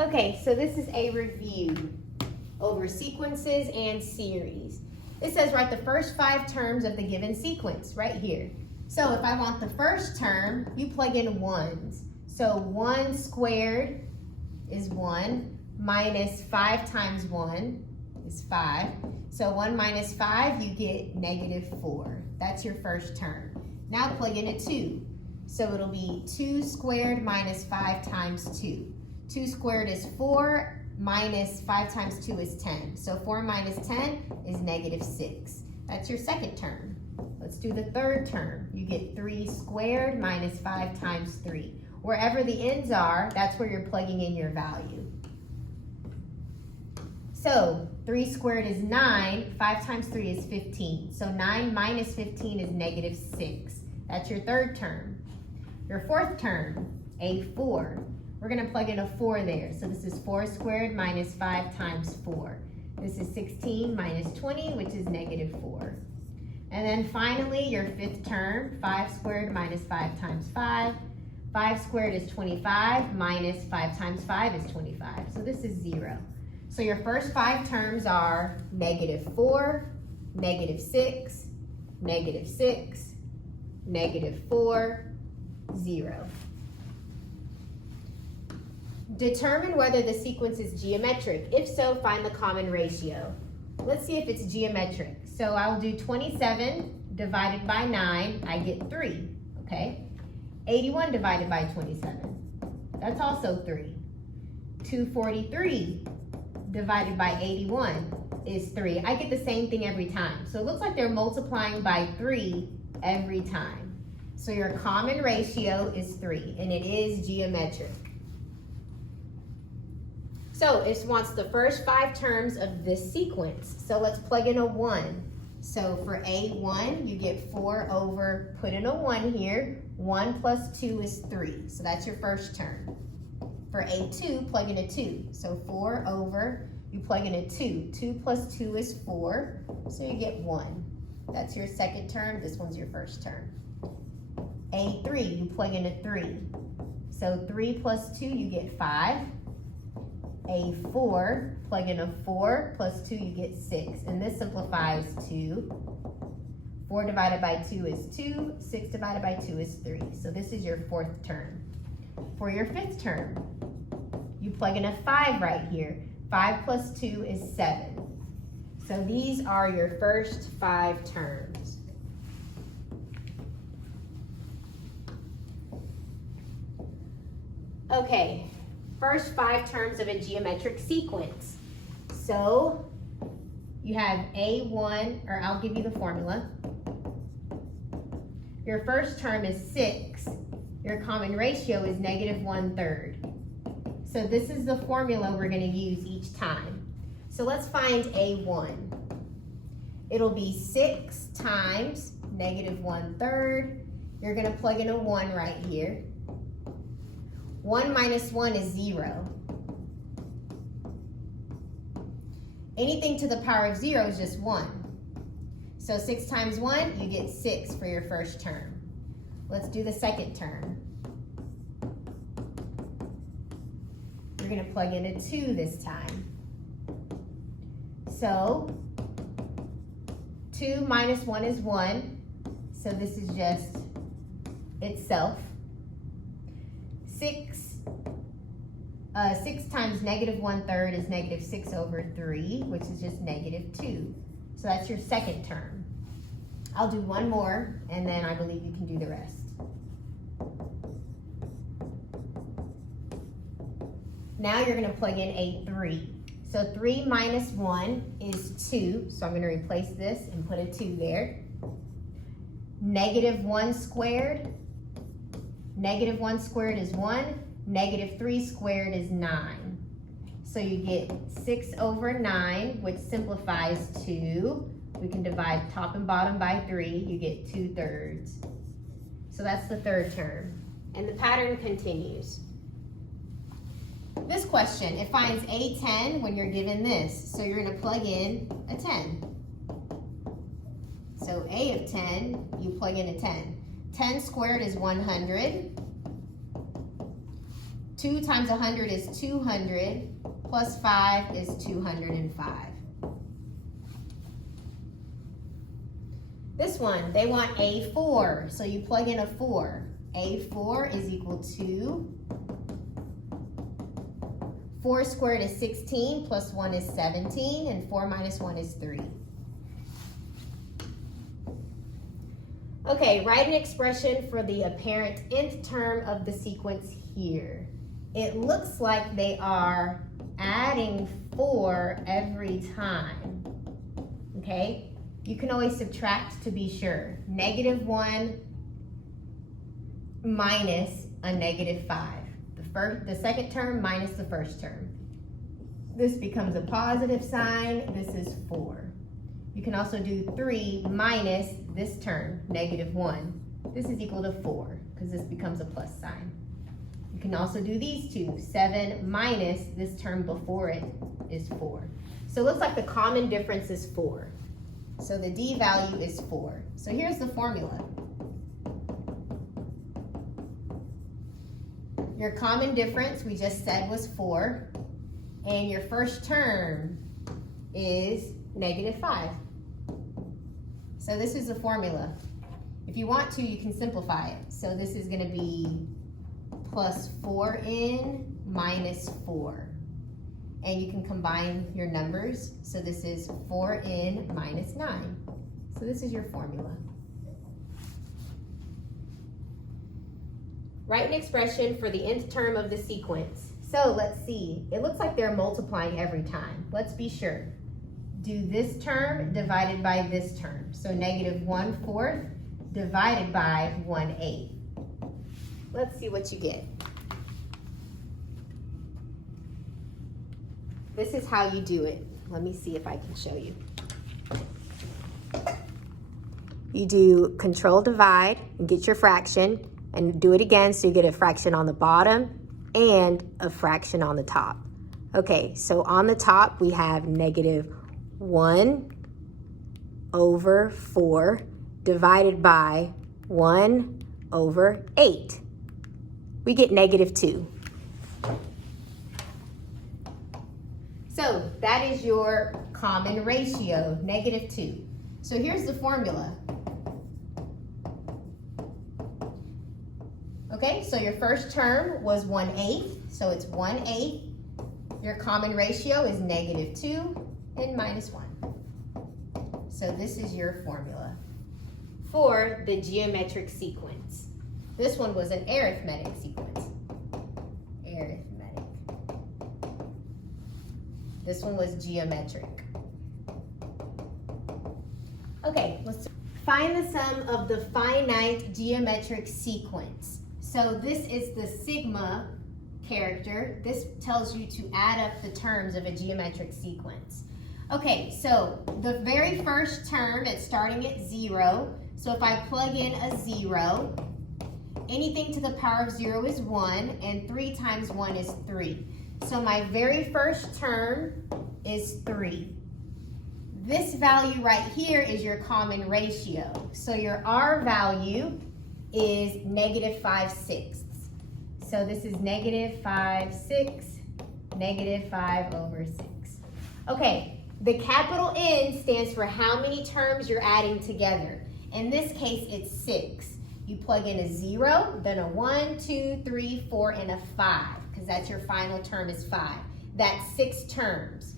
Okay, so this is a review over sequences and series. It says write the first 5 terms of the given sequence right here. So if I want the first term, you plug in ones. So 1 squared is 1 minus 5 times 1 is 5. So 1 minus 5, you get -4. That's your first term. Now plug in a 2. So it'll be 2 squared minus 5 times 2. 2 squared is 4, minus 5 times 2 is 10. So 4 minus 10 is -6. That's your second term. Let's do the third term. You get 3 squared minus 5 times 3. Wherever the ends are, that's where you're plugging in your value. So 3 squared is 9, 5 times 3 is 15. So 9 minus 15 is -6. That's your third term. Your fourth term, a 4. We're gonna plug in a 4 there. So this is 4 squared minus 5 times 4. This is 16 minus 20, which is -4. And then finally, your fifth term, 5 squared minus 5 times 5. 5 squared is 25, minus 5 times 5 is 25. So this is 0. So your first 5 terms are -4, -6, -6, -4, 0. Determine whether the sequence is geometric. If so, find the common ratio. Let's see if it's geometric. So I'll do 27 divided by 9, I get 3, okay? 81 divided by 27, that's also 3. 243 divided by 81 is 3. I get the same thing every time. So it looks like they're multiplying by 3 every time. So your common ratio is 3, and it is geometric. So it wants the first 5 terms of this sequence. So let's plug in a 1. So for A1, you get 4 over, put in a 1 here. 1 plus 2 is 3. So that's your first term. For A2, plug in a 2. So 4 over, you plug in a 2. 2 plus 2 is 4. So you get 1. That's your second term. This one's your first term. A3, you plug in a 3. So 3 plus 2, you get 5. A4, plug in a 4 plus 2, you get 6. And this simplifies to 4 divided by 2 is 2. 6 divided by 2 is 3. So this is your fourth term. For your fifth term, you plug in a 5 right here. 5 plus 2 is 7. So these are your first 5 terms. Okay. First 5 terms of a geometric sequence. So you have A1, or I'll give you the formula. Your first term is 6. Your common ratio is -1/3. So this is the formula we're going to use each time. So let's find A1. It'll be 6 times -1/3. You're going to plug in a 1 right here. 1 minus 1 is 0. Anything to the power of 0 is just 1. So 6 times 1, you get 6 for your first term. Let's do the second term. You're going to plug in a 2 this time. So 2 minus 1 is 1. So this is just itself. 6 times -1/3 is -6/3, which is just -2. So that's your second term. I'll do one more, and then I believe you can do the rest. Now you're going to plug in a 3. So 3 minus 1 is 2. So I'm going to replace this and put a 2 there. -1 squared. -1 squared is 1. -3 squared is 9. So you get 6 over 9, which simplifies to, we can divide top and bottom by 3, you get 2/3. So that's the third term. And the pattern continues. This question, it finds A10 when you're given this. So you're going to plug in a 10. So A of 10, you plug in a 10. 10 squared is 100. 2 times 100 is 200, plus 5 is 205. This one, they want A4, so you plug in a 4. A4 is equal to 4 squared is 16, plus 1 is 17, and 4 minus 1 is 3. Okay, write an expression for the apparent nth term of the sequence here. It looks like they are adding 4 every time, okay? You can always subtract to be sure. -1 minus a -5. The second term minus the first term. This becomes a positive sign. This is 4. You can also do 3 minus this term, -1. This is equal to 4 because this becomes a plus sign. You can also do these two. 7 minus this term before it is 4. So it looks like the common difference is 4. So the D value is 4. So here's the formula. Your common difference, we just said, was 4. And your first term is -5. So this is the formula. If you want to, you can simplify it. So this is going to be plus 4n minus 4. And you can combine your numbers. So this is 4n minus 9. So this is your formula. Write an expression for the nth term of the sequence. So let's see. It looks like they're multiplying every time. Let's be sure. Do this term divided by this term. So -1/4 divided by 1/8. Let's see what you get. This is how you do it. Let me see if I can show you. You do control divide and get your fraction, and do it again so you get a fraction on the bottom and a fraction on the top. Okay, so on the top we have -1/4 divided by 1/8. We get -2. So that is your common ratio, -2. So here's the formula. Okay, so your first term was 1/8, so it's 1/8. Your common ratio is -2 and -1. So this is your formula for the geometric sequence. This one was an arithmetic sequence. Arithmetic. This one was geometric. Okay, let's find the sum of the finite geometric sequence. So this is the sigma character. This tells you to add up the terms of a geometric sequence. Okay, so the very first term, it's starting at 0. So if I plug in a 0, anything to the power of 0 is 1, and 3 times 1 is 3. So my very first term is 3. This value right here is your common ratio. So your R value is -5/6. So this is -5/6, -5/6. Okay, the capital N stands for how many terms you're adding together. In this case, it's 6. You plug in a 0, then a 1, 2, 3, 4, and a 5, because that's your final term is 5. That's 6 terms.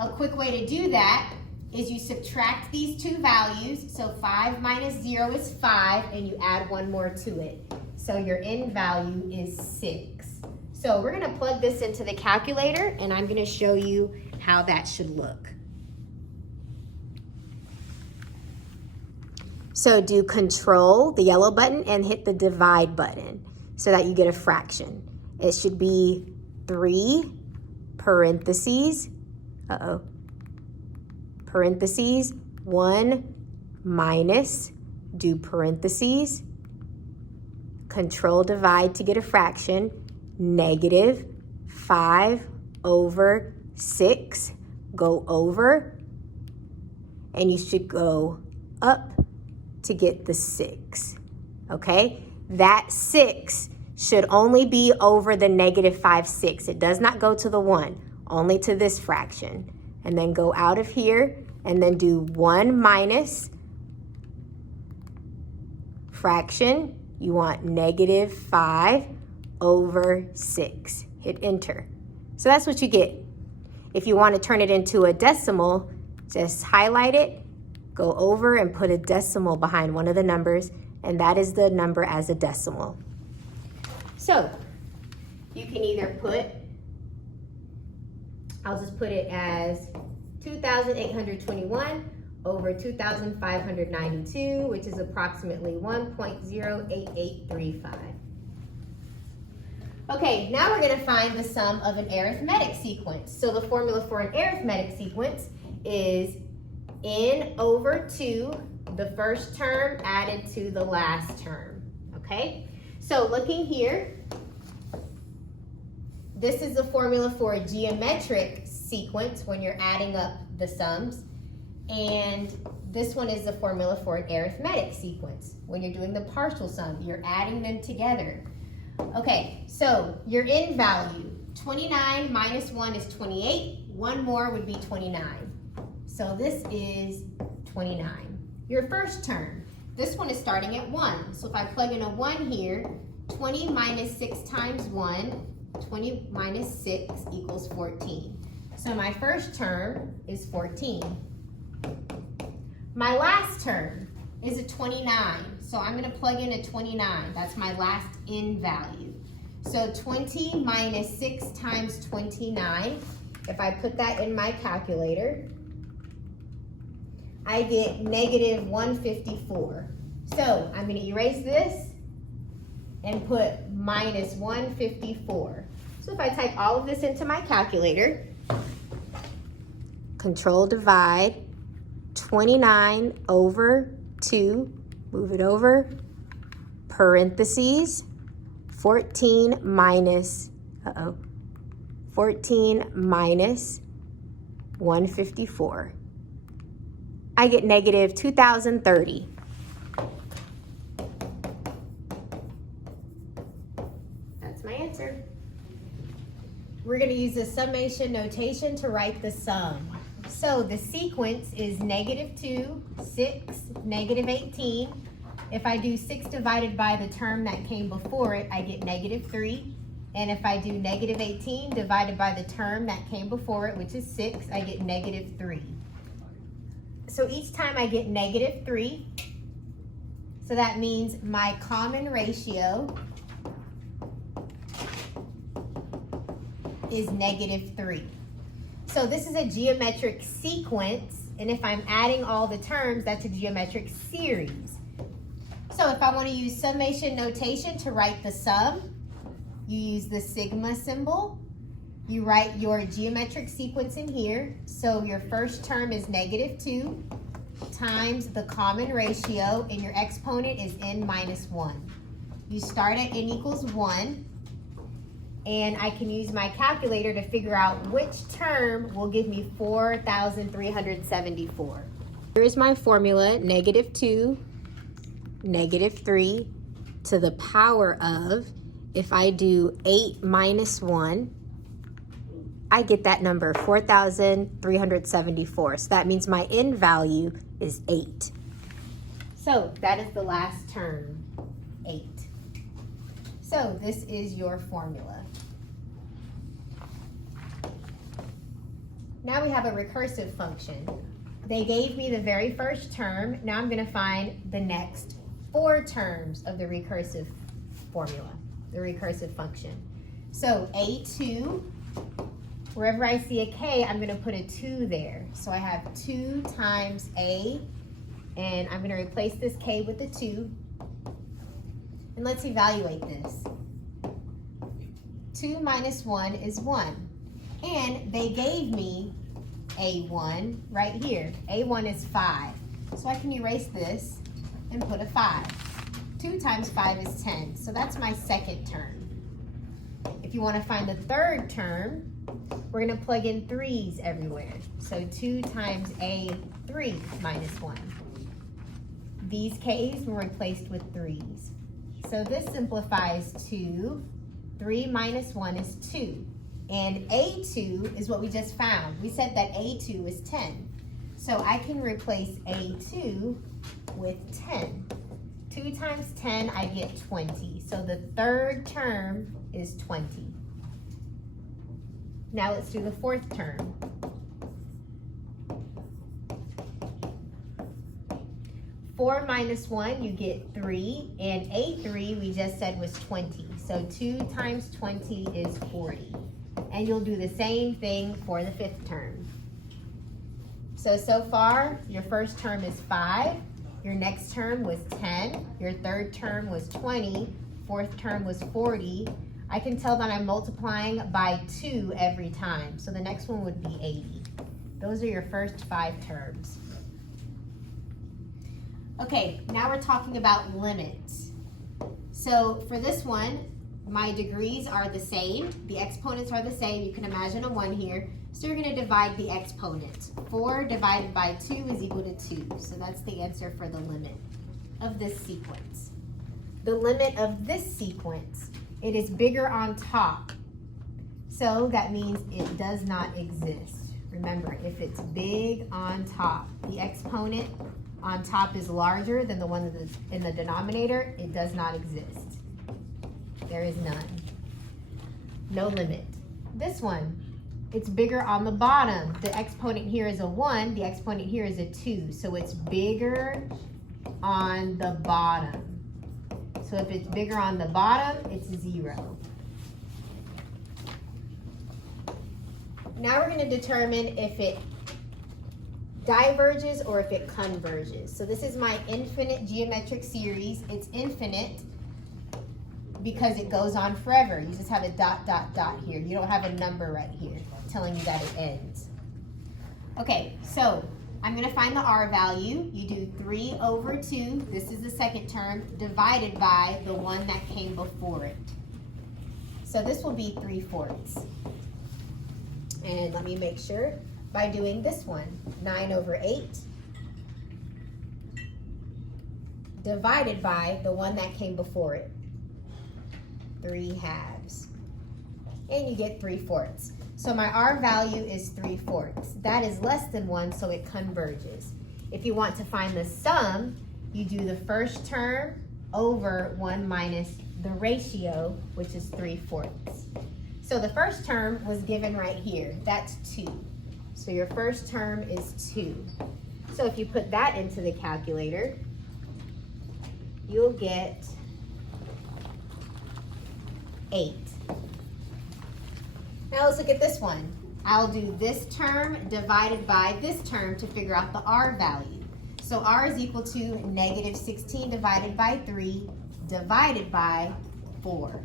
A quick way to do that is you subtract these two values. So 5 minus 0 is 5, and you add one more to it. So your N value is 6. So we're going to plug this into the calculator, and I'm going to show you how that should look. So do control, the yellow button, and hit the divide button so that you get a fraction. It should be 3 parentheses, parentheses, 1 minus, do parentheses, control divide to get a fraction, -5/6, go over, and you should go up to get the 6, okay? That 6 should only be over the negative 5 6. It does not go to the 1, only to this fraction. And then go out of here and then do 1 minus fraction. You want negative 5 over 6. Hit enter. So that's what you get. If you want to turn it into a decimal, just highlight it, go over and put a decimal behind one of the numbers, and that is the number as a decimal. So you can either put, I'll just put it as 2,821 over 2,592, which is approximately 1.08835. Okay, now we're going to find the sum of an arithmetic sequence. So the formula for an arithmetic sequence is n over 2, the first term added to the last term, okay? So looking here, this is the formula for a geometric sequence when you're adding up the sums, and this one is the formula for an arithmetic sequence. When you're doing the partial sum, you're adding them together. Okay, so your n value, 29 minus 1 is 28. One more would be 29. So this is 29. Your first term, this one is starting at 1. So if I plug in a 1 here, 20 minus 6 times 1, 20 minus 6 equals 14. So my first term is 14. My last term is a 29. So I'm going to plug in a 29. That's my last n value. So 20 minus 6 times 29, if I put that in my calculator, I get negative 154. So I'm going to erase this and put minus 154. So if I type all of this into my calculator, control divide, 29 over 2, move it over, parentheses, 14 minus 154. I get negative 2,030. That's my answer. We're going to use the summation notation to write the sum. So the sequence is negative 2, 6, negative 18. If I do 6 divided by the term that came before it, I get negative 3. And if I do negative 18 divided by the term that came before it, which is 6, I get negative 3. So each time I get negative 3, so that means my common ratio is negative 3. So this is a geometric sequence, and if I'm adding all the terms, that's a geometric series. So if I want to use summation notation to write the sum, you use the sigma symbol. You write your geometric sequence in here. So your first term is negative 2 times the common ratio, and your exponent is n minus 1. You start at n equals 1, and I can use my calculator to figure out which term will give me 4,374. Here's my formula, negative 2, negative 3 to the power of, if I do 8 minus 1, I get that number, 4,374. So that means my n value is 8. So that is the last term, 8. So this is your formula. Now we have a recursive function. They gave me the very first term. Now I'm going to find the next 4 terms of the recursive formula, the recursive function. So A2, wherever I see a K, I'm going to put a 2 there. So I have 2 times A, and I'm going to replace this K with a 2. And let's evaluate this. 2 minus 1 is 1. And they gave me A1 right here. A1 is 5. So I can erase this and put a 5. 2 times 5 is 10. So that's my second term. If you want to find the third term, we're going to plug in 3's everywhere. So 2 times A3 minus 1. These K's were replaced with 3's. So this simplifies to 3 minus 1 is 2. And A2 is what we just found. We said that A2 is 10. So I can replace A2 with 10. 2 times 10, I get 20. So the third term is 20. Now let's do the fourth term. 4 minus 1, you get 3, and A3 we just said was 20. So 2 times 20 is 40. And you'll do the same thing for the fifth term. So far, your first term is 5, your next term was 10, your third term was 20, fourth term was 40. I can tell that I'm multiplying by 2 every time. So the next one would be 80. Those are your first 5 terms. Okay, now we're talking about limits. So for this one, my degrees are the same. The exponents are the same. You can imagine a 1 here. So you're going to divide the exponent. 4 divided by 2 is equal to 2. So that's the answer for the limit of this sequence. The limit of this sequence, it is bigger on top. So that means it does not exist. Remember, if it's big on top, the exponent on top is larger than the one that's in the denominator, it does not exist. There is none. No limit. This one, it's bigger on the bottom. The exponent here is a 1, the exponent here is a 2. So it's bigger on the bottom. So if it's bigger on the bottom, it's 0. Now we're going to determine if it diverges or if it converges. So this is my infinite geometric series. It's infinite because it goes on forever. You just have a dot, dot, dot here. You don't have a number right here telling you that it ends. Okay, so I'm going to find the R value. You do 3 over 2, this is the second term, divided by the one that came before it. So this will be 3/4. And let me make sure by doing this one, 9 over 8 divided by the one that came before it, 3/2. And you get 3/4. So my R value is 3/4. That is less than 1, so it converges. If you want to find the sum, you do the first term over 1 minus the ratio, which is 3/4. So the first term was given right here. That's 2. So your first term is 2. So if you put that into the calculator, you'll get 8. Now let's look at this one. I'll do this term divided by this term to figure out the R value. So R is equal to -16 divided by 3 divided by 4.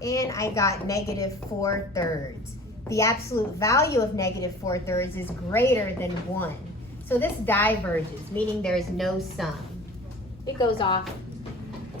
And I got -4/3. The absolute value of -4/3 is greater than 1. So this diverges, meaning there is no sum. It goes off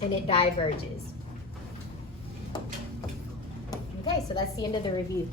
and it diverges. Okay, so that's the end of the review.